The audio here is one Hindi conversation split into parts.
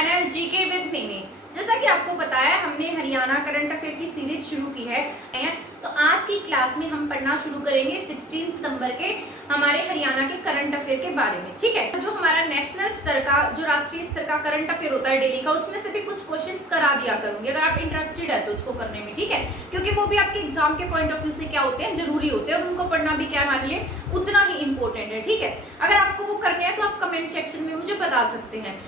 Channel GK with mini. जैसा कि आपको पता है हमने हरियाणा करंट अफेयर की सीरीज शुरू की है, तो आज की क्लास में हम पढ़ना शुरू करेंगे 16 सितंबर के हमारे हरियाणा के करंट अफेयर के बारे में। ठीक है, तो जो हमारा नेशनल स्तर का, जो राष्ट्रीय स्तर का करंट अफेयर होता है डेली का, उसमें से भी कुछ क्वेश्चंस करा दिया करूंगी अगर आप इंटरेस्टेड है तो उसको करने में। ठीक है, क्योंकि वो भी आपके एग्जाम के पॉइंट ऑफ व्यू से क्या होते हैं, जरूरी होते हैं और उनको पढ़ना भी क्या मान लिए उतना ही इंपॉर्टेंट है। ठीक है, अगर आपको वो करने हैं तो आप कमेंट सेक्शन में मुझे बता सकते हैं,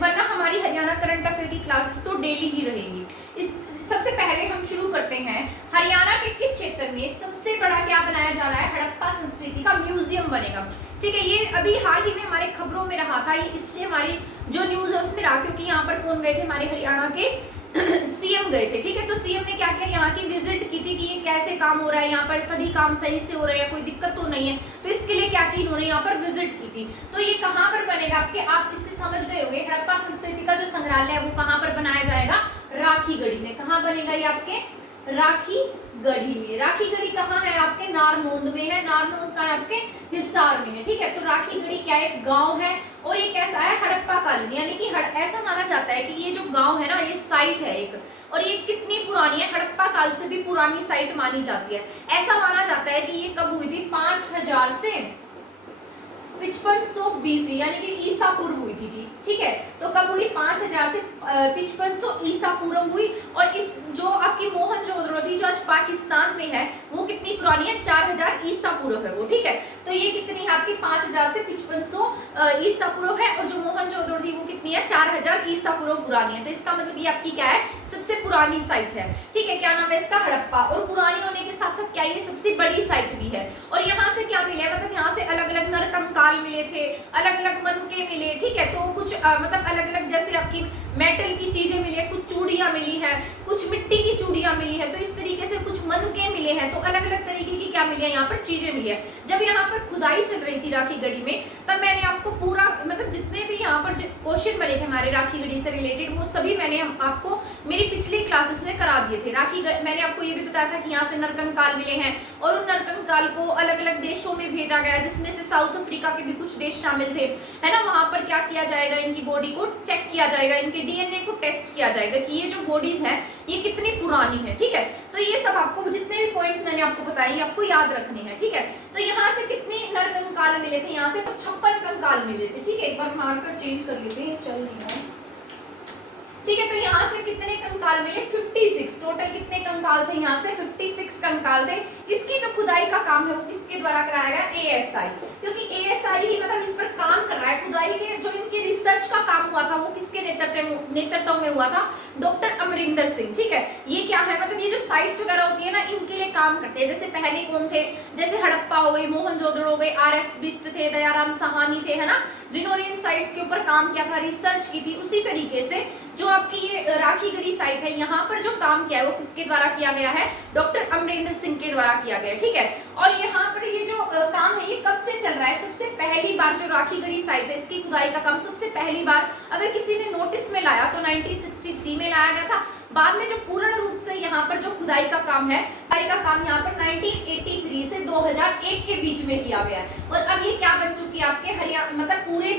वरना हमारी हरियाणा करंट अफेयर की क्लासेस तो डेली ही रहेगी। इस सबसे पहले हम शुरू करते हैं, हरियाणा के किस क्षेत्र में सबसे बड़ा क्या बनाया जा रहा है, हड़प्पा संस्कृति का म्यूजियम बनेगा। ठीक है, ये अभी हाल ही में हमारे खबरों में रहा था, ये इसलिए हमारी जो न्यूज है उसमें रहा क्योंकि यहाँ पर कौन गए थे, हमारे हरियाणा के सीएम गए थे। ठीक है, तो सीएम ने क्या किया, यहाँ की विजिट की थी कि ये कैसे काम हो रहा है, यहाँ पर सभी काम सही से हो रहे हैं, कोई दिक्कत तो नहीं है, तो इसके लिए क्या की इन्होंने यहाँ पर विजिट की थी। तो ये कहाँ पर बनेगा आपके, आप इससे समझ गए होंगे, हड़प्पा संस्कृति का जो संग्रहालय है वो कहाँ पर बनाया जाएगा, राखीगढ़ी में। कहाँ बनेगा ये आपके, राखीगढ़ी में। राखीगढ़ी कहाँ है आपके, नारनौंद में है। नारनौंद का आपके हिसार में है। ठीक है, तो राखीगढ़ी क्या एक गांव है और ये कैसा है, हड़प्पा कालीन, यानी कि ऐसा माना जाता है कि ये जो गांव है ना, ये साइट है एक, और ये कितनी पुरानी है, हड़प्पा काल से भी पुरानी साइट मानी जाती है। ऐसा माना जाता है कि ये कब हुई थी, 5000 से 5500 BC, यानी कि ईसा पूर्व हुई थी। ठीक है, तो कब हुई, 5000 से 5500 ईसा पूर्व हुई। और इस जो आपकी मोहनजोदड़ो थी जो आज पाकिस्तान में है, वो कितनी पुरानी है, 4000 ईसा पूर्व है वो। ठीक है, तो ये कितनी है आपकी, 5000 से 5500 ईसा पूर्व है, और जो मोहनजोदड़ो थी वो कितनी है, 4000 ईसा पूर्व पुरानी है। तो इसका मतलब ये आपकी क्या है, सबसे पुरानी साइट है। ठीक है, क्या नाम है इसका, हड़प्पा। और पुरानी होने के साथ साथ क्या ये सबसे बड़ी साइट भी है। और यहाँ से क्या मिला है, मतलब यहाँ से अलग अलग नरकंकाल मिले थे, अलग अलग मनके मिले। ठीक है, तो कुछ मतलब अलग अलग जैसे आपकी मेटल की चीजें मिली है, कुछ चूड़ियां मिली है, कुछ मिट्टी की चूड़ियां मिली है, तो इस तरीके से कुछ मनके मिले हैं। तो अलग अलग तरीके की क्या मिली है, यहाँ पर चीजें मिली है। जब यहाँ पर खुदाई चल रही थी राखीगढ़ी में, तब मैंने आपको पूरा मतलब जितने भी यहाँ पर क्वेश्चन बने थे हमारे राखीगढ़ी से रिलेटेड, वो सभी मैंने आपको मेरी पिछली क्लासेस में करा दिए थे। मैंने आपको ये भी बताया था कि यहाँ से नरकंकाल मिले हैं और उन नरकंकाल को अलग अलग देशों में भेजा गया, जिसमें से साउथ अफ्रीका के भी कुछ देश शामिल थे, है ना। वहां पर क्या किया जाएगा, इनकी बॉडी को चेक किया जाएगा, इनके डीएनए को टेस्ट किया जाएगा कि ये जो बॉडीज है ये कितनी पुरानी है। ठीक है, तो ये सब आपको जितने भी पॉइंट्स मैंने आपको बताए ये आपको याद रखने हैं। ठीक है, तो यहाँ से कितने नरकंकाल मिले थे, यहाँ से 56 कंकाल मिले थे। ठीक है, एक बार मार्कर चेंज कर लेते हैं, चल नहीं रहा है। ठीक है, तो यहाँ से कितने कंकाल मिले, 56। टोटल कितने कंकाल थे, यहाँ से 56 कंकाल थे। इसकी जो खुदाई का काम है वो किसके द्वारा कराया गया, एएसआई, क्योंकि एएसआई ही मतलब इस पर काम कर रहा है। खुदाई के जो इनके रिसर्च का काम हुआ था वो किसके नेतृत्व में हुआ था, डॉक्टर अमरिंदर सिंह। ठीक है, ये क्या है, मतलब ये जो साइट्स वगैरह होती है ना, इनके लिए काम करते हैं। जैसे पहले कौन थे, जैसे हड़प्पा हो गई, मोहनजोदड़ो हो गए, आरएस बिष्ट थे, दयाराम साहनी थे, है ना, जिन्होंने इन साइट्स के ऊपर काम किया था, रिसर्च की थी। उसी तरीके से जो आपकी ये राखीगढ़ी साइट है, यहाँ पर जो काम किया है वो किसके द्वारा किया गया है, डॉक्टर अमरिंदर सिंह के द्वारा किया गया है। ठीक है, और यहाँ पर ये जो काम है ये कब से चल रहा है, सबसे पहली बार जो राखीगढ़ी साइट है इसकी खुदाई का काम सबसे पहली बार अगर किसी ने नोटिस में लाया तो 1963 में लाया गया था। बाद में जो पूर्ण रूप से यहाँ पर जो खुदाई का काम है, खुदाई का काम यहाँ पर 1983 से 2001 के बीच में किया गया है। और अब ये क्या बन चुकी है आपके हरियाणा, मतलब पूरे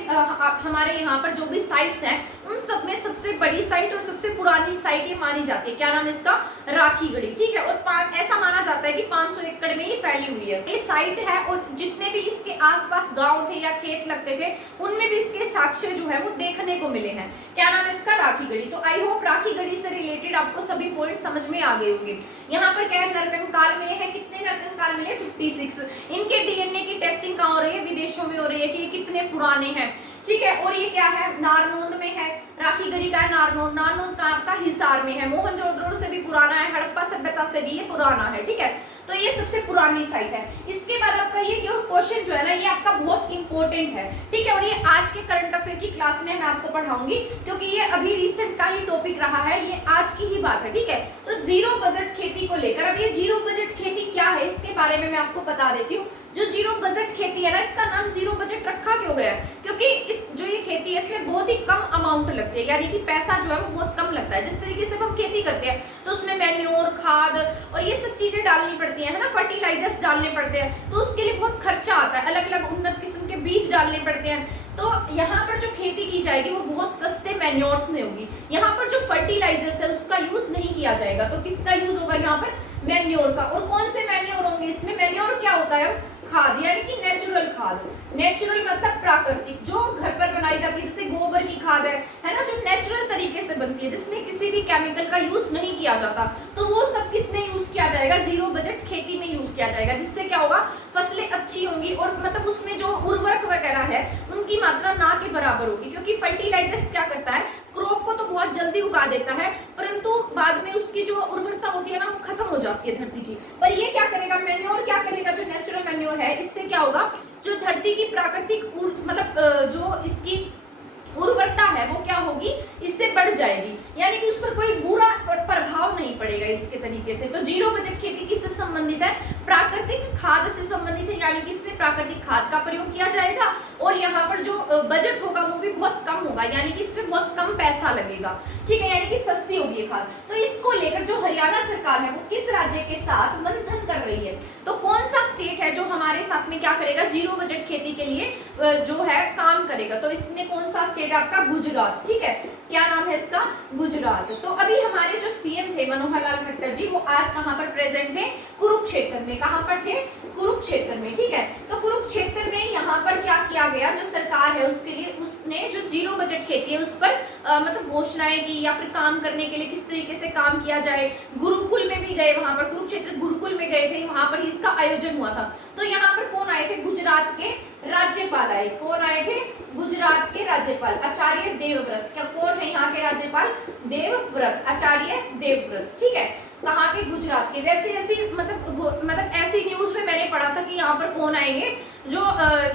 हमारे यहाँ पर जो भी साइट्स हैं उन सब में सबसे बड़ी साइट और सबसे पुरानी साइट ये मानी जाती है। क्या नाम है इसका, राखीगढ़ी। ठीक है, और ऐसा माना जाता है कि 500 एकड़ में ये फैली हुई है, ये साइट है। और जितने भी इसके आसपास गांव थे या खेत लगते थे उनमें भी इसके साक्ष्य जो है वो देखने को मिले हैं। क्या नाम है इसका, राखीगढ़ी। तो आई होप राखीगढ़ी से रिलेटेड आपको सभी पॉइंट समझ में आ गए होंगे। यहाँ पर क्या नरकंकाल मिले हैं, कितने नरकंकाल मिले, 56। इनके डीएनए की टेस्टिंग कहाँ हो रही है, विदेशों में हो रही है कि ये कितने पुराने हैं। ठीक है, और ये क्या है, नारनौंद में है, राखीगढ़ी का है नारनौंद। नारनौंद का आपका हिसार में है, मोहनजोदड़ो से भी पुराना है, हड़प्पा सभ्यता से भी ये पुराना है। ठीक है, तो ये सबसे पुरानी साइट है। इसके बाद आपका ये क्वेश्चन जो है ना, ये आपका बहुत इंपॉर्टेंट है। ठीक है, और ये आज के करंट अफेयर की क्लास में मैं आपको पढ़ाऊंगी क्योंकि ये अभी रिसेंट का ही टॉपिक रहा है, ये आज की ही बात है। ठीक है, तो जीरो बजट खेती को लेकर, अब ये जीरो बजट खेती क्या है इसके बारे में मैं आपको बता देती हूँ। जो जीरो बजट खेती है ना, इसका नाम जीरो बजट रखा क्यों गया, क्योंकि इस जो ये खेती है इसमें बहुत ही कम अमाउंट लगती है, यानी कि पैसा जो है वो बहुत कम लगता है। जिस तरीके से हम खेती करते हैं तो उसमें मैन्योर, खाद और ये सब चीजें डालनी पड़ती है ना, फर्टिलाइजर्स डालने पड़ते हैं, तो उसके लिए बहुत खर्चा आता है। अलग अलग उन्नत किस्म के बीज डालने पड़ते हैं, तो यहाँ पर जो खेती की जाएगी वो बहुत सस्ते मैन्योर्स में होगी। यहाँ पर जो फर्टिलाइजर्स है उसका यूज नहीं किया जाएगा। तो किसका यूज होगा यहाँ पर? मैन्योर का। और कौन से मैन्योर होंगे इसमें? मैन्योर क्या होता है? खाद, यानी कि नेचुरल खाद। नेचुरल मतलब प्राकृतिक, जो घर पर बनाई जाती है, जैसे गोबर की खाद है ना, जो नेचुरल तरीके से बनती है, जिसमें किसी भी केमिकल का यूज नहीं किया जाता, तो वो सब किस में यूज किया जाएगा? जीरो बजट खेती में यूज किया जाएगा। जिससे क्या होगा? फसलें अच्छी होंगी और मतलब उसमें जो उर्वरक वगैरह है उनकी मात्रा ना के बराबर होगी। क्योंकि फर्टिलाइजर्स क्या करता है? क्रॉप को तो बहुत जल्दी उगा देता है, परंतु बाद में उसकी जो उर्वरता होती है ना वो खत्म हो जाती है धरती की। पर ये क्या करेगा? मैन्योर क्या करेगा? जो नेचुरल मैन्योर है, इससे क्या होगा? जो धरती की प्राकृतिक मतलब जो इसकी उर्वरता है वो क्या होगी? इससे बढ़ जाएगी, यानी कि उस पर कोई बुरा प्रभाव नहीं पड़ेगा इसके तरीके से। तो जीरो बजट खेती किससे संबंधित है? प्राकृतिक खाद से संबंधित है, यानी कि इसमें प्राकृतिक खाद का प्रयोग किया जाएगा और यहाँ पर जो बजट होगा वो भी बहुत कम होगा, यानी कि इसमें बहुत कम पैसा लगेगा, ठीक है, यानी कि सस्ती होगी ये खाद। तो इसको लेकर जो हरियाणा सरकार है वो किस राज्य के साथ मंथन कर रही है? तो कौन सा स्टेट है जो हमारे साथ में क्या करेगा? जीरो बजट खेती के लिए जो है काम करेगा। तो इसमें कौन सा स्टेट आपका? गुजरात, ठीक है। क्या नाम है इसका? गुजरात। तो अभी हमारे जो सीएम थे मनोहर लाल खट्टर जी, वो आज कहाँ पर प्रेजेंट थे? कुरुक्षेत्र में। कहाँ पर थे? कुरुक्षेत्र में, ठीक है। तो कुरुक्षेत्र में यहाँ पर क्या किया गया? जो सरकार है उसके लिए उसने जो जीरो बजट खेती है उस पर मतलब घोषणाएं की, या फिर काम करने के लिए किस तरीके से काम किया जाए। गुरुकुल में भी गए, वहां पर कुरुक्षेत्र गुरुकुल में गए थे, वहां पर इसका आयोजन हुआ था। तो यहाँ पर कौन आए थे? गुजरात के राज्यपाल आए। कौन आए थे? गुजरात के राज्यपाल आचार्य देवव्रत। क्या कौन है यहाँ के राज्यपाल? देवव्रत, आचार्य देवव्रत, ठीक है। कहाँ के? गुजरात के। वैसे ऐसी मतलब ऐसी न्यूज में मैंने पढ़ा था कि यहाँ पर कौन आएंगे? जो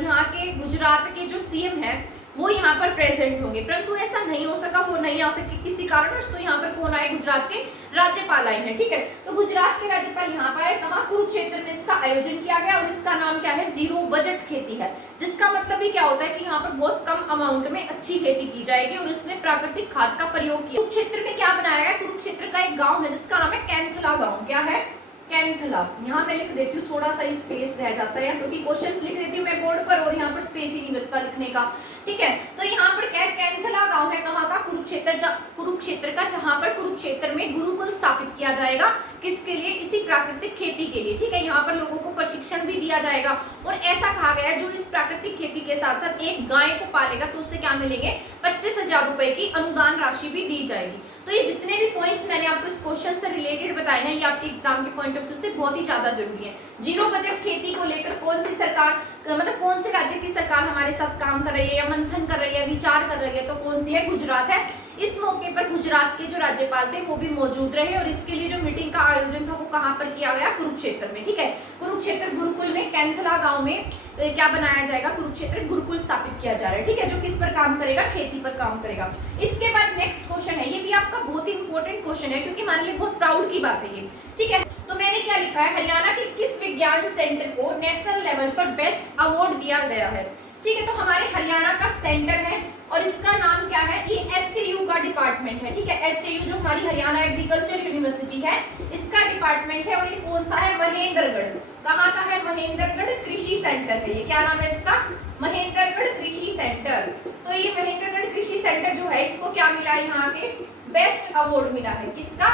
यहाँ के गुजरात के जो सीएम है वो यहाँ पर प्रेजेंट होंगे, परंतु ऐसा नहीं हो सका, वो नहीं आ सके किसी कारणवश। तो यहाँ पर कौन आए? गुजरात के राज्यपाल आए हैं, ठीक है। तो गुजरात के राज्यपाल यहाँ पर आए, कहाँ? कुरुक्षेत्र में इसका आयोजन किया गया और इसका नाम क्या है? जीरो बजट खेती है। जिसका मतलब ही क्या होता है कि यहाँ पर बहुत कम अमाउंट में अच्छी खेती की जाएगी और इसमें प्राकृतिक खाद का प्रयोग किया। कुरुक्षेत्र में क्या बनाया गया? कुरुक्षेत्र का एक गाँव है जिसका नाम है कैंथला गाँव। क्या है? कैंथला। यहाँ मैं लिख देती हूँ, थोड़ा सा स्पेस रह जाता है क्योंकि क्वेश्चंस लिख देती हूँ मैं बोर्ड पर और यहाँ पर स्पेस ही नहीं बचता लिखने का, ठीक है। तो यहाँ पर क्या? कैंथला गांव है, कहाँ का? कुरुक्षेत्र का, जहाँ पर कुरुक्षेत्र में गुरुकुल स्थापित किया जाएगा। किसके लिए? इसी प्राकृतिक खेती के लिए, ठीक है। यहाँ पर लोगों को प्रशिक्षण भी दिया जाएगा और ऐसा कहा गया है जो इस प्राकृतिक खेती के साथ साथ एक गाय को पालेगा तो उससे क्या मिलेंगे? 25,000 रुपए की अनुदान राशि भी दी जाएगी। तो ये जितने भी पॉइंट्स मैंने आपको इस क्वेश्चन से रिलेटेड बताए हैं ये आपके एग्जाम के पॉइंट ऑफ व्यू से बहुत ही ज्यादा जरूरी है। जीरो बजट खेती को लेकर कौन सी सरकार मतलब कौन से राज्य की सरकार हमारे साथ काम कर रही है या मंथन कर रही है, विचार कर रही है, तो कौन सी है? गुजरात है। इस मौके पर गुजरात के जो राज्यपाल थे वो भी मौजूद रहे और इसके लिए जो मीटिंग का आयोजन था वो कहाँ पर किया गया? कुरुक्षेत्र में, ठीक है। कुरुक्षेत्र गुरुकुल में, कैंथला गांव में क्या बनाया जाएगा? कुरुक्षेत्र गुरुकुल स्थापित किया जा रहा है, ठीक है, जो किस पर काम करेगा? खेती पर काम करेगा। इसके बाद नेक्स्ट क्वेश्चन है, ये भी आपका बहुत ही इंपॉर्टेंट क्वेश्चन है क्योंकि हमारे लिए बहुत प्राउड की बात है ये, ठीक है। तो मैंने क्या लिखा है? हरियाणा के किस विज्ञान सेंटर को नेशनल लेवल पर बेस्ट अवार्ड दिया गया है, ठीक है। तो हमारे हरियाणा का सेंटर है और इसका नाम क्या है? ये HAU का डिपार्टमेंट है, ठीक है। HAU जो हमारी हरियाणा एग्रीकल्चर यूनिवर्सिटी है इसका डिपार्टमेंट है और ये कौन सा है? महेंद्रगढ़। कहाँ का है? महेंद्रगढ़ कृषि सेंटर है ये। क्या नाम है इसका? महेंद्रगढ़ कृषि सेंटर। तो ये महेंद्रगढ़ कृषि सेंटर जो है इसको क्या मिला? यहाँ के बेस्ट अवार्ड मिला है। किसका?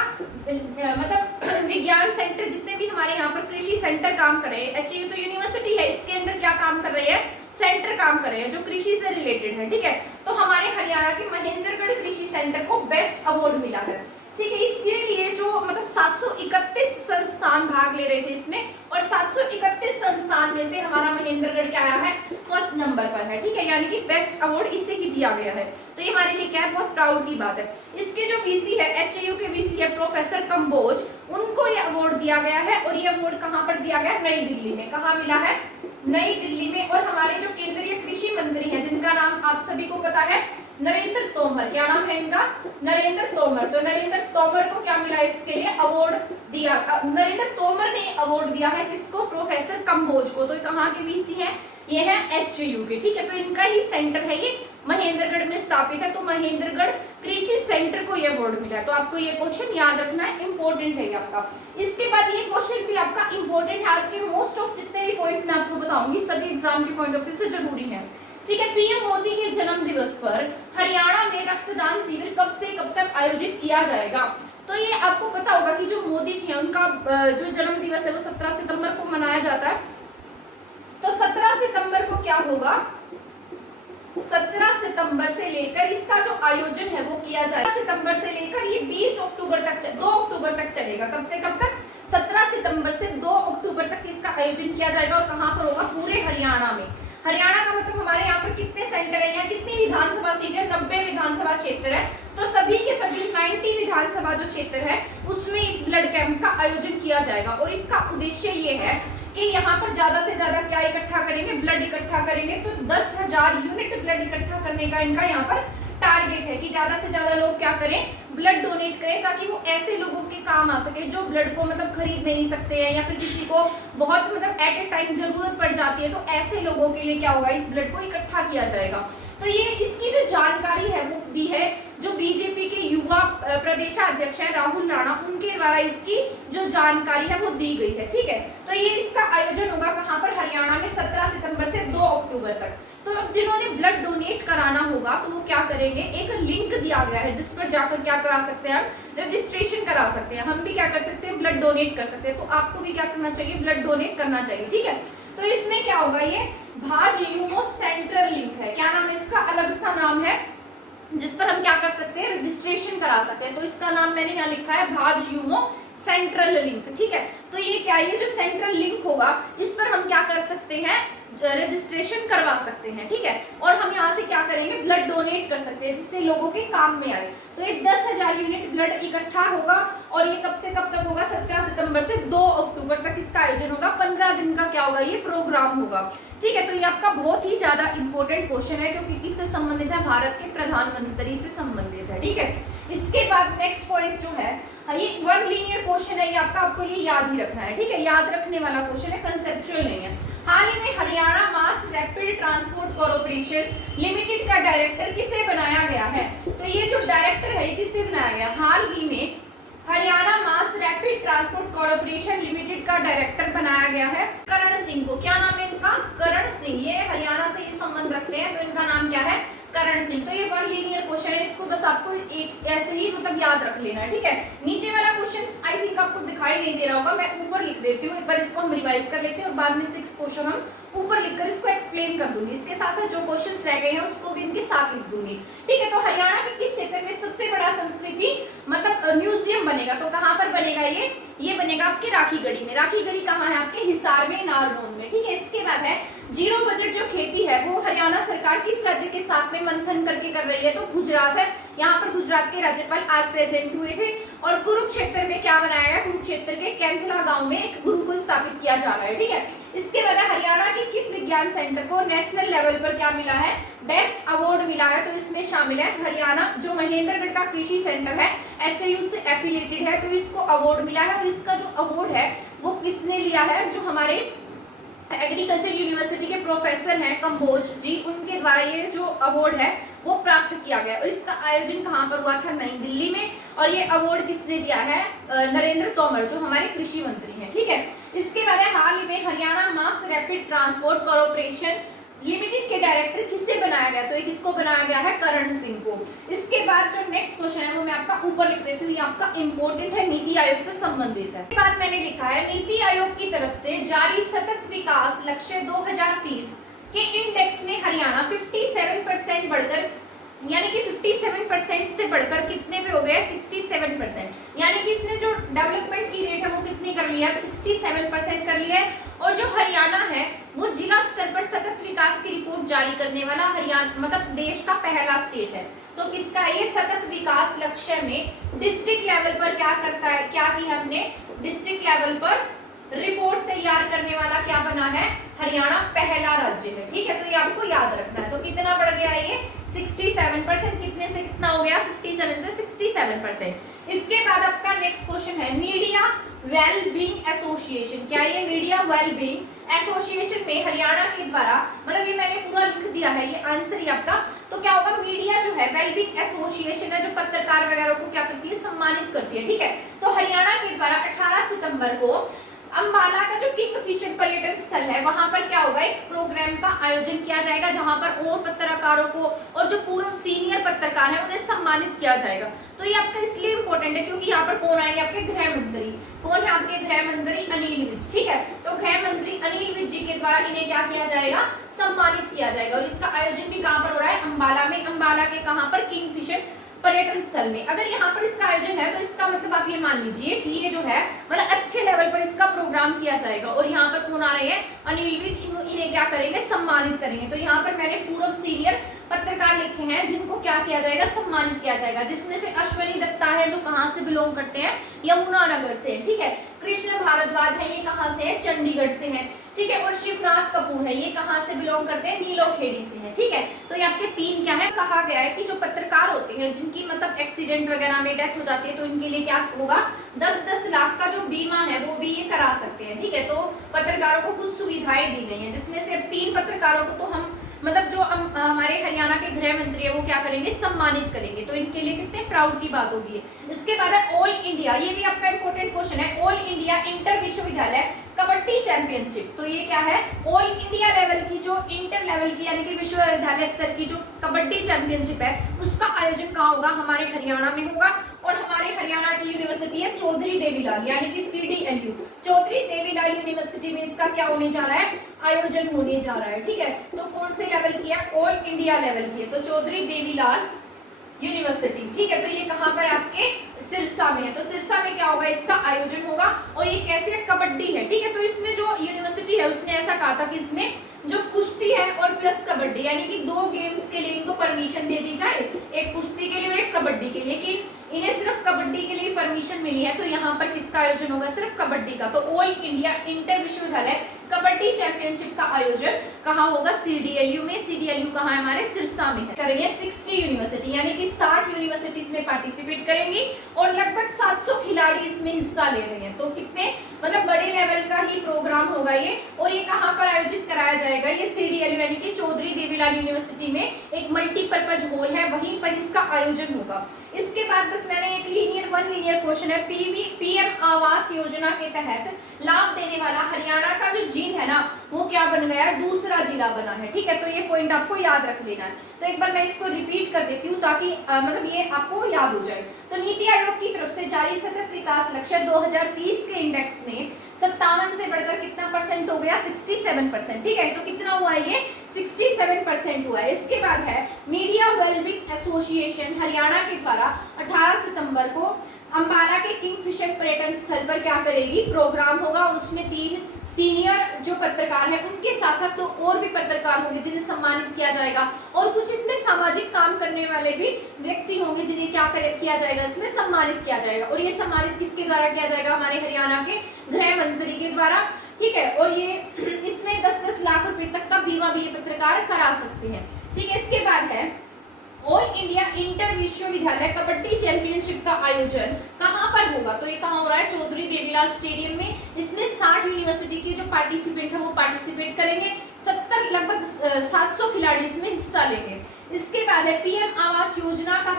मतलब विज्ञान सेंटर जितने भी हमारे यहाँ पर कृषि सेंटर काम कर रहे हैं, HAU तो यूनिवर्सिटी है, इसके अंदर क्या काम कर रही है? सेंटर काम कर रहे हैं जो कृषि से रिलेटेड है, ठीक है। तो हमारे हरियाणा के महेंद्रगढ़ कृषि सेंटर को बेस्ट अवार्ड मिला है, ठीक है। इसके लिए जो मतलब 731 संस्थान भाग ले रहे थे इसमें और 731 संस्थान में से हमारा महेंद्रगढ़ क्या आया है? फर्स्ट नंबर पर है, ठीक है, यानी कि बेस्ट अवार्ड इसे ही दिया गया है। तो ये हमारे लिए क्या है? बहुत प्राउड की बात है। इसके जो वीसी है, HAU के वीसी है प्रोफेसर कंबोज, उनको ये अवार्ड दिया गया है और ये अवार्ड कहाँ पर दिया गया? नई दिल्ली में। कहाँ मिला है? नई दिल्ली में। और हमारे जो केंद्रीय कृषि मंत्री हैं जिनका नाम आप सभी को पता है, नरेंद्र तोमर। क्या नाम है इनका? नरेंद्र तोमर। तो नरेंद्र तोमर को क्या मिला? इसके लिए अवार्ड दिया। नरेंद्र तोमर ने अवार्ड दिया है किसको? प्रोफेसर कंबोज को। तो कहाँ के वीसी है? ये है HAU के, ठीक है। तो इनका ही सेंटर है, ये महेंद्रगढ़ में स्थापित है। तो महेंद्रगढ़ कृषि सेंटर को ये अवार्ड मिला है। तो आपको ये क्वेश्चन याद रखना है, इंपॉर्टेंट है ये आपका। इसके बाद ये क्वेश्चन भी आपका इंपॉर्टेंट है। आज के मोस्ट ऑफ जितने भी पॉइंट्स मैं आपको बताऊंगी सभी एग्जाम के पॉइंट ऑफ व्यू से जरूरी है। ठीक है, पीएम मोदी के जन्म दिवस पर हरियाणा में रक्तदान शिविर कब से कब तक आयोजित किया जाएगा? तो ये आपको पता होगा कि जो मोदी जी हैं उनका जो जन्म दिवस है वो 17 सितंबर को मनाया जाता है। तो 17 सितंबर को क्या होगा, 17 सितंबर से लेकर इसका जो आयोजन है वो किया जाएगा। सितंबर से लेकर ये 20 अक्टूबर तक 2 अक्टूबर तक चलेगा। कब से कब तक? 17 सितंबर से 2 अक्टूबर तक इसका आयोजन किया जाएगा। और कहाँ पर होगा? पूरे हरियाणा में। हरियाणा का मतलब हमारे यहाँ पर कितने सेंटर है, यहाँ कितनी विधानसभा सीट है? 90 विधानसभा क्षेत्र है। तो सभी के सभी 90 विधानसभा जो क्षेत्र है उसमें इस ब्लड कैंप का आयोजन किया जाएगा। और इसका उद्देश्य ये है कि यहाँ पर ज्यादा से ज्यादा क्या इकट्ठा करेंगे? ब्लड इकट्ठा करेंगे। तो 10,000 यूनिट ब्लड इकट्ठा करने का इनका यहाँ पर टारगेट है कि ज्यादा से ज्यादा लोग क्या करें? ब्लड डोनेट करें, ताकि वो ऐसे लोगों के काम आ सके जो ब्लड को मतलब खरीद नहीं सकते हैं, या फिर किसी को बहुत मतलब एट ए टाइम जरूरत पड़ जाती है, तो ऐसे लोगों के लिए क्या होगा? इस ब्लड को इकट्ठा किया जाएगा। तो ये इसकी जो जानकारी है वो दी है जो बीजेपी के युवा प्रदेशाध्यक्ष है राहुल राणा, उनके द्वारा इसकी जो जानकारी है वो दी गई है। ठीक है, तो ये इसका आयोजन होगा कहाँ पर? हरियाणा में 17 सितंबर से 2 अक्टूबर तक। तो अब जिन्होंने ब्लड डोनेट कराना होगा तो वो क्या करेंगे? एक लिंक दिया गया है जिस पर जाकर क्या करा सकते हैं? रजिस्ट्रेशन करा सकते हैं। हम भी क्या कर सकते हैं? ब्लड डोनेट कर सकते हैं। तो आपको भी क्या करना चाहिए? ब्लड डोनेट करना चाहिए। ठीक है, तो इसमें क्या होगा? ये भाजयुमो सेंट्रल लिंक है। क्या नाम है इसका? अलग सा नाम है जिस पर हम क्या कर सकते हैं? रजिस्ट्रेशन करा सकते हैं। तो इसका नाम मैंने यहाँ लिखा है भाजयुमो सेंट्रल लिंक। ठीक है, तो ये क्या है? ये जो सेंट्रल लिंक होगा इस पर हम क्या कर सकते हैं? रजिस्ट्रेशन करवा सकते हैं। ठीक है, और हम यहाँ से क्या करेंगे? ब्लड डोनेट कर सकते हैं जिससे लोगों के काम में आए। तो ये 10,000 यूनिट ब्लड इकट्ठा होगा और ये कब से कब तक होगा? 17 सितंबर से 2 अक्टूबर तक इसका आयोजन होगा। 15 दिन का क्या होगा? ये प्रोग्राम होगा। ठीक है, तो ये आपका बहुत ही ज्यादा इंपॉर्टेंट क्वेश्चन है क्योंकि किससे संबंधित है? भारत के प्रधानमंत्री से संबंधित है। ठीक है, इसके बाद नेक्स्ट पॉइंट जो है ये वन लीनियर क्वेश्चन है, ये आपको ये याद ही रखना है। ठीक है, याद रखने वाला क्वेश्चन है, कंसेप्चुअल नहीं है। हाल ही में Haryana mass rapid transport corporation limited का डायरेक्टर किसे बनाया गया है? तो ये जो डायरेक्टर है किससे बनाया गया? हाल ही में Haryana mass rapid transport corporation limited का डायरेक्टर बनाया गया है करण सिंह को। क्या नाम है इनका? करण सिंह। ये हरियाणा से ये संबंध रखते हैं तो इनका नाम क्या है? करण सिंह। तो ये वन लीनियर क्वेश्चन है, इसको बस आपको एक ऐसे ही मतलब याद रख लेना है। ठीक है, नीचे वाला क्वेश्चन आई थिंक आपको दिखाई नहीं दे रहा होगा, मैं ऊपर लिख देती हूँ। एक बार इसको हम रिवाइज कर लेते हैं और बाद में 6 क्वेश्चन हम ऊपर लिखकर इसको एक्सप्लेन कर दूंगी। इसके साथ साथ जो क्वेश्चंस रह गए हैं उसको भी इनके साथ लिख दूंगी। ठीक है, तो हरियाणा के किस क्षेत्र में सबसे बड़ा संस्कृति मतलब म्यूजियम बनेगा? तो कहाँ पर बनेगा? ये बनेगा आपके राखीगढ़ी में। राखीगढ़ी कहाँ है? आपके हिसार में, नारनौल में। ठीक है, इसके बाद है जीरो बजट जो खेती है वो हरियाणा सरकार किस राज्य के साथ में मंथन करके कर रही है? तो गुजरात है। यहाँ पर गुजरात के राज्यपाल आज प्रेजेंट हुए थे। और कुरुक्षेत्र में क्या बनाया गया? कुरुक्षेत्र के कैंथला गांव में एक गुरुकुल स्थापित किया जा रहा है। ठीक है, इसके बाद हरियाणा के किस विज्ञान सेंटर को नेशनल लेवल पर क्या मिला है? बेस्ट अवार्ड मिला है। तो इसमें शामिल है हरियाणा जो महेंद्रगढ़ का कृषि सेंटर है, HIU से एफिलिएटेड है, तो इसको अवार्ड मिला है। और इसका जो अवार्ड है वो किसने लिया है? जो हमारे एग्रीकल्चर यूनिवर्सिटी के प्रोफेसर हैं कंबोज जी, उनके द्वारा ये जो अवार्ड है वो प्राप्त किया गया। और इसका आयोजन कहाँ पर हुआ था? नई दिल्ली में। और ये अवार्ड किसने दिया है? नरेंद्र तोमर जो हमारे कृषि मंत्री हैं। ठीक है, इसके बाद हाल ही में Haryana mass rapid transport corporation limited के डायरेक्टर किससे बनाया गया? तो ये किसको बनाया गया है? करण सिंह को। इसके बाद जो नेक्स्ट क्वेश्चन है वो मैं आपका ऊपर लिख देती हूँ, ये आपका इंपॉर्टेंट है, नीति आयोग से संबंधित है। इसके बाद मैंने लिखा है नीति आयोग की तरफ से जारी सतत विकास लक्ष्य 2030 के इंडेक्स में हरियाणा 57% बढ़कर यानी कि 57% से बढ़कर कितने पे हो गया? 67%। यानी कि इसने जो डेवलपमेंट की रेट है वो कितनी कर लिया है? 67% कर लिया है। और जो हरियाणा है वो जिला स्तर पर सतत विकास की रिपोर्ट जारी करने वाला हरियाणा मतलब देश का पहला स्टेट है। तो किसका है ये? सतत विकास लक्ष्य में डिस्ट्रिक्ट लेवल पर क्या करता है? क्या किया हमने? डिस्ट्रिक्ट लेवल पर रिपोर्ट तैयार करने वाला क्या बना है? हरियाणा पहला राज्य है। ठीक है, तो ये आपको याद रखना है। तो कितना बढ़ गया ये? 67%। कितने से कितना हो गया? 57 से 67%। इसके बाद आपका नेक्स्ट क्वेश्चन है मीडिया वेलबींग एसोसिएशन। क्या ये मीडिया वेलबींग एसोसिएशन में हरियाणा के द्वारा मतलब ये मैंने पूरा लिख दिया है, ये आंसर ही आपका। तो क्या होगा? मीडिया जो है वेलबींग एसोसिएशन है जो पत्रकार वगैरह को क्या करती है? सम्मानित करती है। ठीक है, तो हरियाणा के द्वारा 18 सितंबर को अंबाला का जो किंगफिशर पर्यटन स्थल है वहां पर क्या होगा, एक प्रोग्राम का आयोजन किया जाएगा जहां पर और पत्रकारों को और जो पूर्व सीनियर पत्रकार हैं उन्हें सम्मानित किया जाएगा। तो ये आपका इसलिए इंपॉर्टेंट है क्योंकि यहाँ पर कौन आएंगे, आपके गृह मंत्री। कौन है आपके गृह मंत्री, अनिल विज। ठीक है, तो गृह मंत्री अनिल विज जी के द्वारा इन्हें क्या किया जाएगा, सम्मानित किया जाएगा। और इसका आयोजन भी कहाँ पर हो रहा है, अंबाला में। अंबाला के कहाँ पर, किंगफिशर पर्यटन स्थल में। अगर यहाँ पर इसका आयोजन है तो इसका मतलब आप ये मान लीजिए कि ये जो है मतलब अच्छे लेवल पर इसका प्रोग्राम किया जाएगा। और यहाँ पर कौन आ रहे हैं, अनिल विज, इन्हें क्या करेंगे, सम्मानित करेंगे। तो यहाँ पर मैंने पूर्व सीनियर पत्रकार लिखे हैं जिनको क्या किया जाएगा, सम्मानित किया जाएगा, जिसमें से अश्वनी दत्ता है जो कहाँ से बिलोंग करते हैं, यमुनानगर से। ठीक है, कृष्ण भारद्वाज है, ये कहाँ से है, चंडीगढ़ से है। ठीक है, और शिवनाथ कपूर है, ये कहाँ से बिलोंग करते हैं, नीलोखेड़ी से है। ठीक है, तो ये आपके तीन क्या है, कहा गया है कि जो पत्रकार होते हैं जिनकी मतलब एक्सीडेंट वगैरह में डेथ हो जाती है तो इनके लिए क्या होगा, 10-10 लाख का जो बीमा है वो भी ये करा सकते हैं। ठीक है, तो पत्रकारों को कुछ सुविधाएं दी गई हैं, जिसमें से 3 पत्रकारों को तो हम मतलब जो हमारे हरियाणा के गृह मंत्री है वो क्या करेंगे, सम्मानित करेंगे। तो इनके लिए कितने प्राउड की बात होगी। इसके बाद है ऑल इंडिया, ये भी आपका इंपॉर्टेंट क्वेश्चन है, ऑल इंडिया इंटर विश्वविद्यालय कबड्डी चैंपियनशिप। तो ये क्या है, ऑल इंडिया लेवल की जो इंटर लेवल की यानी कि विश्वविद्यालय स्तर की जो कबड्डी चैंपियनशिप है उसका आयोजन कहाँ होगा, हमारे हरियाणा में होगा। और हमारे हरियाणा की यूनिवर्सिटी है चौधरी देवीलाल यानी कि CDLU, चौधरी देवीलाल यूनिवर्सिटी में इसका क्या होने जा रहा है, आयोजन होने जा रहा है। ठीक है, तो कौन से लेवल की है, ऑल इंडिया लेवल की है, तो चौधरी देवीलाल यूनिवर्सिटी। ठीक है, तो ये कहाँ पर आपके सिरसा में है। तो सिरसा में क्या होगा, इसका आयोजन होगा। और ये कैसे है, कबड्डी है। ठीक है, तो इसमें जो यूनिवर्सिटी है उसने ऐसा कहा था कि इसमें जो कुश्ती है और प्लस कबड्डी यानी कि 2 गेम्स के लिए इनको परमिशन दे दी जाए, एक कुश्ती के लिए और एक कबड्डी के लिए। लेकिन इन्हें सिर्फ कबड्डी के लिए परमिशन मिली है, तो यहाँ पर किसका आयोजन होगा, सिर्फ कबड्डी का। तो ऑल इंडिया इंटर विश्वविद्यालय कबड्डी चैंपियनशिप का आयोजन कहाँ होगा, CDLU में। CDLU कहाँ है, हमारे सिरसा में है। करेंगे 60 यूनिवर्सिटी यानी कि 60 यूनिवर्सिटी इसमें पार्टिसिपेट करेंगी और लगभग 700 खिलाड़ी इसमें हिस्सा ले रहे हैं। तो कितने मतलब बड़े लेवल का ही प्रोग्राम होगा ये। और ये कहाँ पर आयोजित कराया जाएगा, ये CDLU यानी कि चौधरी देवीलाल यूनिवर्सिटी में एक मल्टीपर्पज हॉल है, वहीं पर इसका आयोजन होगा। इसके बाद बस मैंने एक लीनियर क्वेश्चन है, PM आवास योजना के तहत लाभ देने वाला हरियाणा का जो जींद है ना वो क्या बन गया है, दूसरा जिला बना है। ठीक है, तो ये पॉइंट आपको याद रख लेना है। तो एक बार मैं इसको रिपीट कर देती हूँ ताकि मतलब ये आपको याद हो जाए। तो नीति आयोग की तरफ से जारी सतत विकास लक्ष्य 2030 के इंडेक्स में 57 से बढ़कर कितना परसेंट हो गया, 67%। ठीक है, तो कितना हुआ ये, 67% हुआ है। इसके बाद है मीडिया वेलबिंग एसोसिएशन हरियाणा के द्वारा 18 सितंबर को अंबाला के किंगफिशर पर्यटन स्थल पर क्या करेगी, प्रोग्राम होगा। और उसमें 3 सीनियर जो पत्रकार हैं उनके साथ साथ तो और भी पत्रकार होंगे जिन्हें सम्मानित किया जाएगा। और कुछ इसमें सामाजिक काम करने वाले भी व्यक्ति होंगे जिन्हें क्या किया जाएगा, इसमें सम्मानित किया जाएगा। और ये सम्मानित किसके द्वारा किया जाएगा, हमारे हरियाणा के गृह मंत्री के द्वारा। ठीक है, और ये इसमें 10-10 लाख रुपए तक का बीमा भी ये पत्रकार करा सकते हैं। ठीक है, इसके बाद है ऑल इंडिया इंटर विश्वविद्यालय कबड्डी चैंपियनशिप का आयोजन कहाँ पर होगा। तो ये कहाँ हो रहा है, चौधरी देवीलाल स्टेडियम में। इसमें 60 यूनिवर्सिटी के जो पार्टिसिपेंट है वो पार्टिसिपेट करेंगे। 70 लगभग 700 खिलाड़ी इसमें हिस्सा लेंगे। इसके बाद है PM आवास योजना का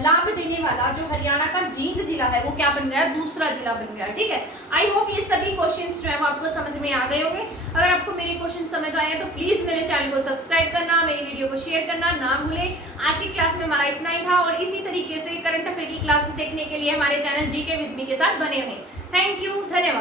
लाभ देने वाला जो हरियाणा का जींद जिला है वो क्या बन गया, दूसरा जिला बन गया। ठीक है, आई होप ये सभी क्वेश्चंस जो है वो आपको समझ में आ गए होंगे। अगर आपको मेरे क्वेश्चन समझ आए तो प्लीज मेरे चैनल को सब्सक्राइब करना, मेरी वीडियो को शेयर करना ना भूलें। आज की क्लास में हमारा इतना ही था और इसी तरीके से करंट अफेयर की क्लासेस देखने के लिए हमारे चैनल GK विद मी के साथ बने रहें। थैंक यू, धन्यवाद।